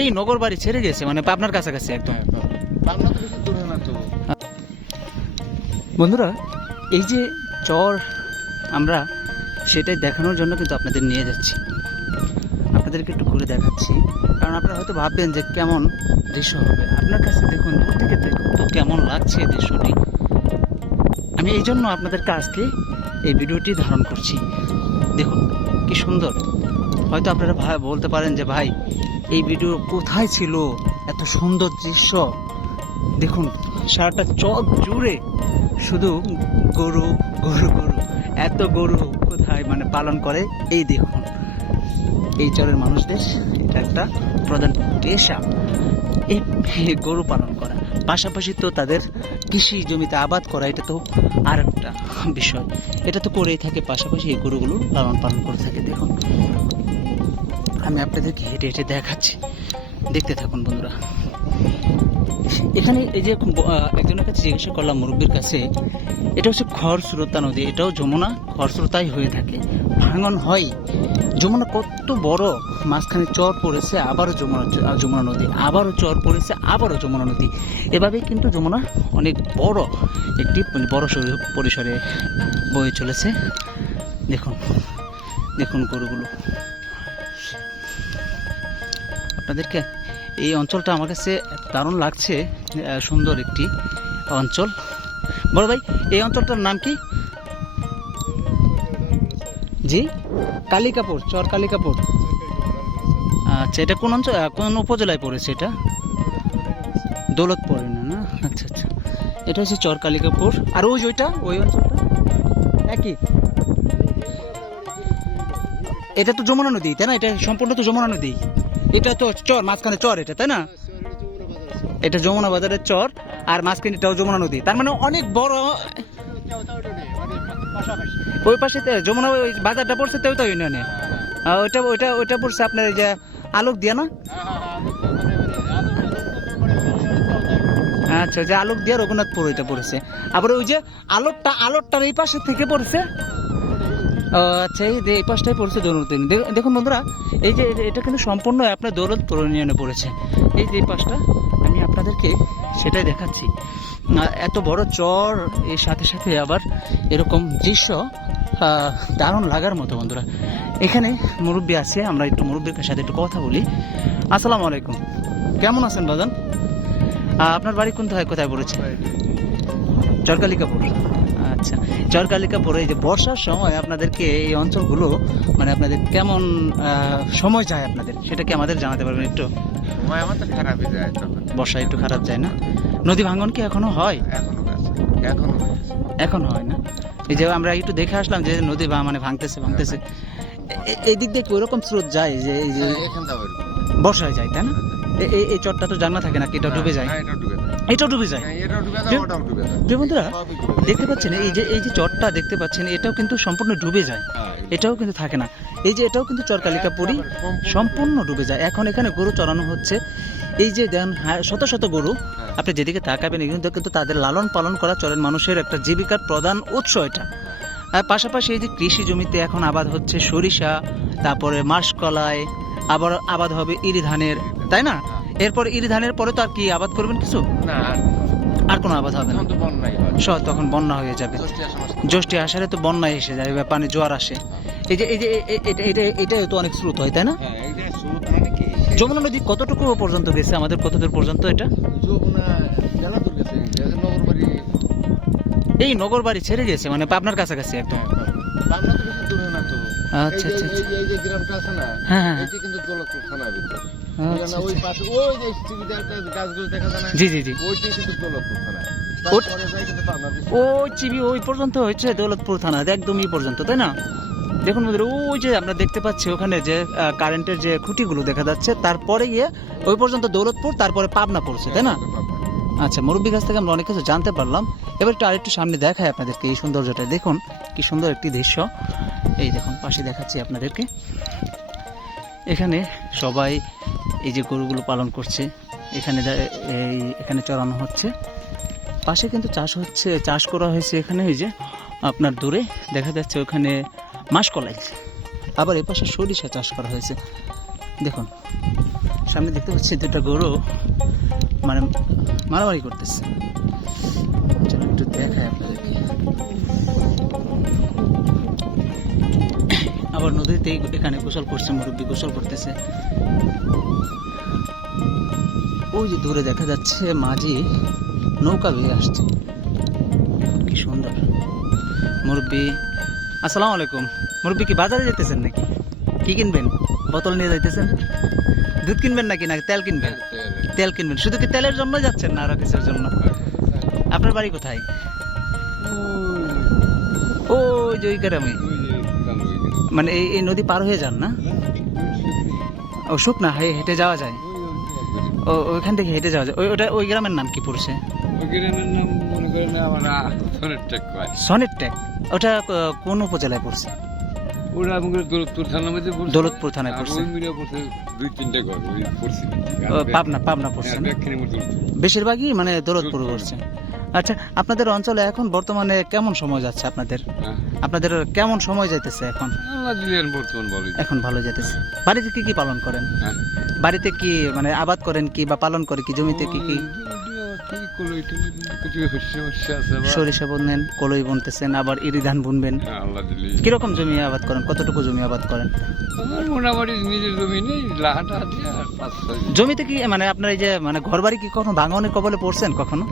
এই নগর বাড়ি ছেড়ে গেছে মানে পাবনার কাছাকাছি একদম। তো বন্ধুরা এই যে চর আমরা সেটাই দেখানোর জন্য কিন্তু আপনাদের নিয়ে যাচ্ছি। আপনাদেরকে একটু ঘুরে দেখাচ্ছি। কারণ আপনারা হয়তো ভাববেন যে কেমন দৃশ্য হবে। আপনার কাছে দেখুন দূর থেকে দেখুন তো কেমন লাগছে এই দৃশ্যটি। আমি এই জন্য আপনাদেরকে আজকে এই ভিডিওটি ধারণ করছি। দেখুন কি সুন্দর। হয়তো আপনারা ভাই বলতে পারেন যে ভাই এই ভিডিও কোথায় ছিল? এত সুন্দর দৃশ্য। দেখুন, সারাটা চক জুড়ে শুধু গরু গরু গরু। এত গরু কোথায় মানে পালন করে? এই দেখুন। এই চরের মানুষদের এটা একটা প্রধান পেশা। এই গরু পালন করা। পাশাপাশি তো তাদের কৃষি জমিতে আবাদ করা, এটা তো আর একটা বিষয়। এটা তো করেই থাকে, পাশাপাশি এই গরুগুলো লালন পালন করে থাকে, দেখুন। আমি আপনাদেরকে হেঁটে হেঁটে দেখাচ্ছি। দেখতে থাকুন বন্ধুরা। এখানে এই যে একজনের কাছে জিজ্ঞাসা করলাম মুরব্বীর কাছে, এটা হচ্ছে খড়স্রোতা নদী, এটাও যমুনা খরস্রোতাই হয়ে থাকে, ভাঙন হয়। যমুনা কত বড়, মাঝখানে চর পড়েছে, আবারও যমুনা যমুনা নদী, আবারও চর পড়েছে, আবারও যমুনা নদী। এভাবেই কিন্তু যমুনা অনেক বড়, একটি মানে বড় সরি- পরিসরে বয়ে চলেছে। দেখুন দেখুন গরুগুলো। আপনাদেরকে। এই অঞ্চলটা আমার কাছে দারুণ লাগছে সুন্দর একটি অঞ্চল। বড় ভাই, এই অঞ্চলটার নাম কি? জি, কালিকাপুর, চর কালিকাপুর। আচ্ছা এটা কোন অঞ্চল কোন উপজেলায় পড়েছে এটা? দৌলত পড়ে না না? আচ্ছা আচ্ছা। এটা হচ্ছে চর কালিকাপুর। আর ওই ওইটা, ওই অঞ্চলটা? একই। এটা তো যমুনা নদী, তাই না? এটা সম্পূর্ণ তো যমুনা নদী। এটা তো চর, মাঝখানে চর এটা, তাই না? এটা যমুনা বাজারের চর, আর মাঝখানে এটাও যমুনা নদী। তার মানে অনেক বড় ওই পাশে যমুনা বাজারটা পড়ছে তেউতা ইউনিয়নে। ওইটা ওইটা ওইটা পড়ছে আপনার যে আলোক দিয়া, না? আচ্ছা যে আলোক দিয়া রঘুনাথপুর ওইটা পড়েছে। আবার ওই যে আলোকটা আলোকটার এই পাশে থেকে পড়ছে? আচ্ছা এই যে এই পাশটাই পড়ছে দৌলত দেখুন বন্ধুরা এই যে এটা- কিন্তু সম্পূর্ণ আপনার দৌলতপুর ইউনিয়নে পড়েছে। এই যে এই পাশটা আমি আপনাদেরকে সেটাই দেখাচ্ছি। এত বড় চর এর সাথে সাথে আবার এরকম দৃশ্য দারুণ লাগার মতো বন্ধুরা। এখানে মুরব্বী আছে আমরা একটু মুরব্বীর সাথে একটু কথা বলি। আসসালামু আলাইকুম। কেমন আছেন বাজান? আপনার বাড়ি কোথায় কোথায় পড়েছে? চরকালিকাপুর আচ্ছা চরকালিকাপুর এই যে বর্ষার সময় আপনাদেরকে এই অঞ্চলগুলো মানে আপনাদের কেমন সময় যায় আপনাদের? সেটা কি আমাদের জানাতে পারবেন একটু? সময় খারাপই যায় তখন। বর্ষা একটু খারাপ যায় না? নদী ভাঙন কি এখনও হয়? এখনও এখনও এখন হয় না? এই যে আমরা একটু দেখে আসলাম যে নদী বা মানে ভাঙতেছে ভাঙতেছে। এই দিক দিয়ে ওইরকম স্রোত যায় যে এই যে বর্ষায় যায় তাই না? এই এই চরটা তো জানা থাকে না কি? এটা ডুবে যায়? এটা ডুবে যায় এটাও ডুবে যায়। হ্যাঁ, যে- বন্ধুরা। দেখতে পাচ্ছেন এই যে এই যে চরটা দেখতে পাচ্ছেন এটাও কিন্তু সম্পূর্ণ ডুবে যায়। হ্যাঁ, এটাও কিন্তু থাকে না। এই যে এটাও কিন্তু চরকালিকাপুরি একবারে সম্পূর্ণ- ডুবে যায়। এখন এখানে গরু চড়ানো হচ্ছে। এই যে দেন হ্যাঁ, শত শত গরু। আপনি যেদিকে তাকাবেন এগুলো কিন্তু তাদের লালন পালন করা চরের মানুষের একটা জীবিকার প্রধান উৎস এটা। আর পাশাপাশি এই যে কৃষি জমিতে এখন আবাদ হচ্ছে সরিষা তারপরে মাসকলাই আবার আবাদ হবে ইরি ধানের তাই না? এরপর ইরি ধানের পরে তো আর কি আবাদ করবেন কিছু? না। আর কোনো আবাদ হবে না। হয়। সব তখন বন্যা হয়ে যাবে। জ্যৈষ্ঠী আষাঢ়ে তো বন্যায় এসে যায় বা পানি জোয়ার আসে। এই যে এই যে এটা এটাই তো অনেক স্রোত হয় তাই না? হ্যাঁ মানে যমুনা নদী কতটুকু পর্যন্ত গেছে? আমাদের কতদূর পর্যন্ত এটা? এই নগর বাড়ি ছেড়ে গেছে মানে পাবনার কাছাকাছি একদম। আচ্ছা, আচ্ছা, এই যে- গ্রামটা আছে না হ্যাঁ, হ্যাঁ, কিন্তু দৌলতপুর থানার ভিতর। আচ্ছা, ওই আচ্ছা। পাশে ওই যে টিভিতে গাছগুলো দেখা যায় না? জি জি জি। ওইটাই কিন্তু দৌলতপুর থানা। ওই চিবি ওই পর্যন্ত হচ্ছে দৌলতপুর থানা একদম ই পর্যন্ত তাই না? দেখুন বন্ধুরা ওই যে আমরা দেখতে পাচ্ছি ওখানে যে কারেন্টের যে খুঁটিগুলো দেখা যাচ্ছে তারপরে গিয়ে ওই পর্যন্ত দৌলতপুর তারপরে পাবনা পড়ছে তাই না? আচ্ছা মুরব্বীর কাছ থেকে আমরা অনেক কিছু জানতে পারলাম। এবার একটু আরেকটু সামনে দেখায় আপনাদেরকে এই সৌন্দর্যটা। দেখুন কি সুন্দর একটি দৃশ্য। এই দেখুন, পাশে দেখাচ্ছি আপনাদেরকে। এখানে সবাই এই যে গরুগুলো পালন করছে, এখানে এই, এখানে চড়ানো হচ্ছে। পাশে কিন্তু চাষ হচ্ছে, চাষ করা হয়েছে এখানে ওই যে আপনার দূরে, দেখা যাচ্ছে ওখানে মাসকলাই। আবার এপাশে সরিষা চাষ করা হয়েছে। দেখুন, সামনে দেখতে পাচ্ছি দুটো গরু মানে মারামারি করতেছে। আবার নদীতে এখানে গোসল করছে মুরব্বী গোসল করতেছে। ওই যে দূরে দেখা যাচ্ছে মাঝি নৌকা বেয়ে আসছে। কি সুন্দর। মুরব্বী আসসালামু আলাইকুম। মুরব্বী কি বাজারে যেতেছেন নাকি? কি কিনবেন? বোতল নিয়ে যাইতেছেন? দুধ কিনবেন নাকি না তেল কিনবেন? তেল কিনবেন। শুধু কি তেলের জন্য যাচ্ছেন না আরও কিছুর জন্য? আপনার বাড়ি কোথায়? ওই যে ওই গ্রামে। মানে এই এই নদী পার হয়ে যান না? ও শুকনা হেঁটে যাওয়া যায়। ও ওইখান থেকে হেঁটে যাওয়া যায়। ওই ওটা ওই গ্রামের নাম কি পড়ছে? সনেট ট্যাক ওটা কোন উপজেলায় পড়ছে? দৌলতপুর থানায় পড়ছে। দুই তিনটা ঘর ও, পাবনা পাবনা পড়ছে। বেশিরভাগই মানে দৌলতপুর পড়ছে। আচ্ছা আপনাদের অঞ্চলে এখন বর্তমানে কেমন সময় যাচ্ছে আপনাদের? আপনাদের কেমন সময় যাইতেছে এখন? এখন ভালো যাইতেছে। বাড়িতে কি কি পালন করেন? হ্যাঁ। বাড়িতে কি মানে আবাদ করেন কি বা পালন করে কি? জমিতে কি কি। সরিষা বুনবেন কলই বুনতেছেন আবার ইরি ধান বুনবেন। হ্যাঁ, কীরকম জমি আবাদ করেন? কতটুকু জমি আবাদ করেন। জমিতে কি মানে আপনার এই যে মানে ঘর বাড়ি কি কখনো ভাঙনের কবলে পড়ছেন কখনো?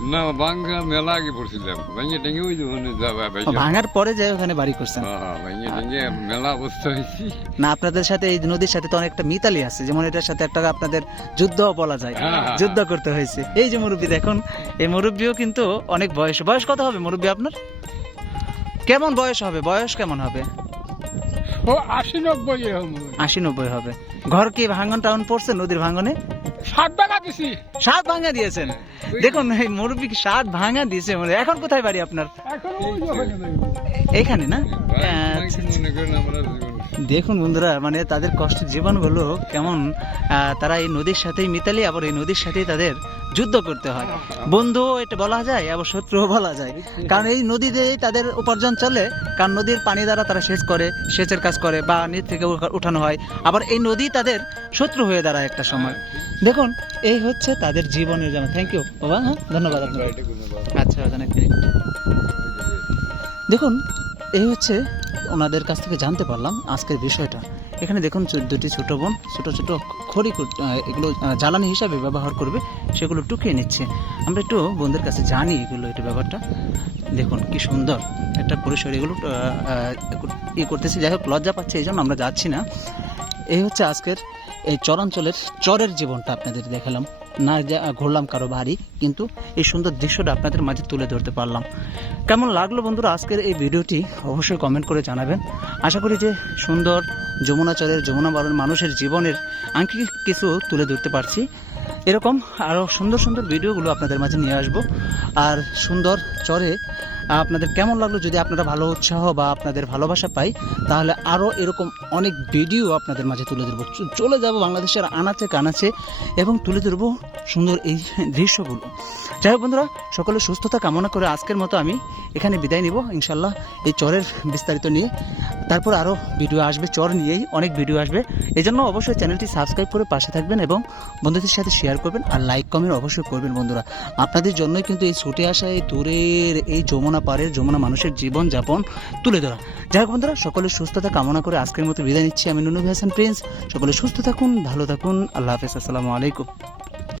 না বাঙ্গা মেলা আগে পড়ছিলাম। ভাঙে টেঙ্গে ওই ভাঙার পরে যে ওখানে বাড়ি করছেন। হ্যাঁ টেঙ্গে মেলা অবস্থা হয়েছি। না আপনাদের সাথে এই নদীর সাথে তো অনেকটা মিতালি আছে যেমন এটার সাথে একটা আপনাদের যুদ্ধ বলা যায় হ্যাঁ, হ্যাঁ। যুদ্ধ করতে হয়েছে। এই যে মুরব্বী দেখুন এই মুরব্বীও কিন্তু অনেক বয়স। বয়স কত হবে মুরব্বী আপনার? কেমন বয়স হবে? বয়স কেমন হবে? ও আশি নব্বই আশি নব্বই হবে। ঘর কি ভাঙন টাউন পড়ছে নদীর ভাঙনে সাত ভাঙা দিছি। সাত ভাঙা দিয়েছেন। দেখুন এই মুরব্বী সাত ভাঙা দিয়েছে মানে এখন কোথায় বাড়ি আপনার? এখন এইখানে না? দেখুন বন্ধুরা মানে তাদের কষ্টের জীবনগুলো কেমন তারা এই নদীর সাথেই মিতালি, আবার এই নদীর সাথেই তাদের যুদ্ধ করতে হয়। বন্ধু, এটা বলা যায়, আবার শত্রুও বলা যায়। কারণ এই নদীতেই তাদের উপার্জন চলে, কারণ নদীর পানি দ্বারা তারা সেচ করে, সেচের কাজ করে, বা নদী থেকে উঠানো হয়। আবার এই নদী তাদের শত্রু হয়ে দাঁড়ায় একটা সময়। দেখুন, এই হচ্ছে তাদের জীবনের যেমন থ্যাংক ইউ বাবা হ্যাঁ ধন্যবাদ আপনাকে। আচ্ছা দেখুন, এই হচ্ছে ওনাদের কাছ থেকে জানতে পারলাম আজকের বিষয়টা। এখানে দেখুন দুটি ছোট বোন ছোট ছোট খড়ি এগুলো জ্বালানি হিসাবে ব্যবহার করবে সেগুলো টুকিয়ে নিচ্ছে। আমরা একটু বোনদের কাছে জানি এগুলো এটা ব্যাপারটা। দেখুন কি সুন্দর একটা পরিসর এগুলো আহ, আহ, ই করতেছে। যাই হোক লজ্জা পাচ্ছে এই জন্য আমরা যাচ্ছি না। এই হচ্ছে আজকের এই চরাঞ্চলের চরের জীবনটা আপনাদের দেখালাম। না যা- ঘুরলাম কারও বাড়ি, কিন্তু এই সুন্দর দৃশ্যটা আপনাদের মাঝে তুলে ধরতে পারলাম। কেমন লাগল বন্ধুরা আজকের এই ভিডিওটি? অবশ্যই কমেন্ট করে জানাবেন। আশা করি যে সুন্দর যমুনাচরের যমুনা বারণ মানুষের জীবনের আংকিক কিছু তুলে ধরতে পারছি। এরকম আরও সুন্দর সুন্দর ভিডিওগুলো আপনাদের মাঝে নিয়ে আসব। আর সুন্দর চরে আপনাদের কেমন লাগল যদি আপনারা ভালো উৎসাহ বা আপনাদের ভালোবাসা পাই, তাহলে আরও এরকম অনেক ভিডিও আপনাদের মাঝে তুলে ধরবো। চলে যাব বাংলাদেশের আনাচে কানাচে এবং তুলে ধরবো সুন্দর এই দৃশ্যগুলো। যাই হোক বন্ধুরা, সকলে সুস্থতা কামনা করে আজকের মতো আমি এখানে বিদায় নিব। ইনশাল্লাহ এই চরের বিস্তারিত নিয়ে তারপর আরও ভিডিও আসবে, চর নিয়েই অনেক ভিডিও আসবে। এই জন্য অবশ্যই চ্যানেলটি সাবস্ক্রাইব করে পাশে থাকবেন এবং বন্ধুদের সাথে শেয়ার করবেন আর লাইক কমেন্ট অবশ্যই করবেন বন্ধুরা। আপনাদের জন্যই কিন্তু এই ছুটে আসা, এই দূরের এই যমুনা পাড়ের যমুনা মানুষের জীবন যাপন তুলে ধরা। যাই হোক বন্ধুরা সকলের সুস্থতা কামনা করে আজকের মতো বিদায় নিচ্ছি। আমি নুনু হাসান প্রিন্স সকলে সুস্থ থাকুন, ভালো থাকুন। আল্লাহ হাফেজ। আসসালামু আলাইকুম।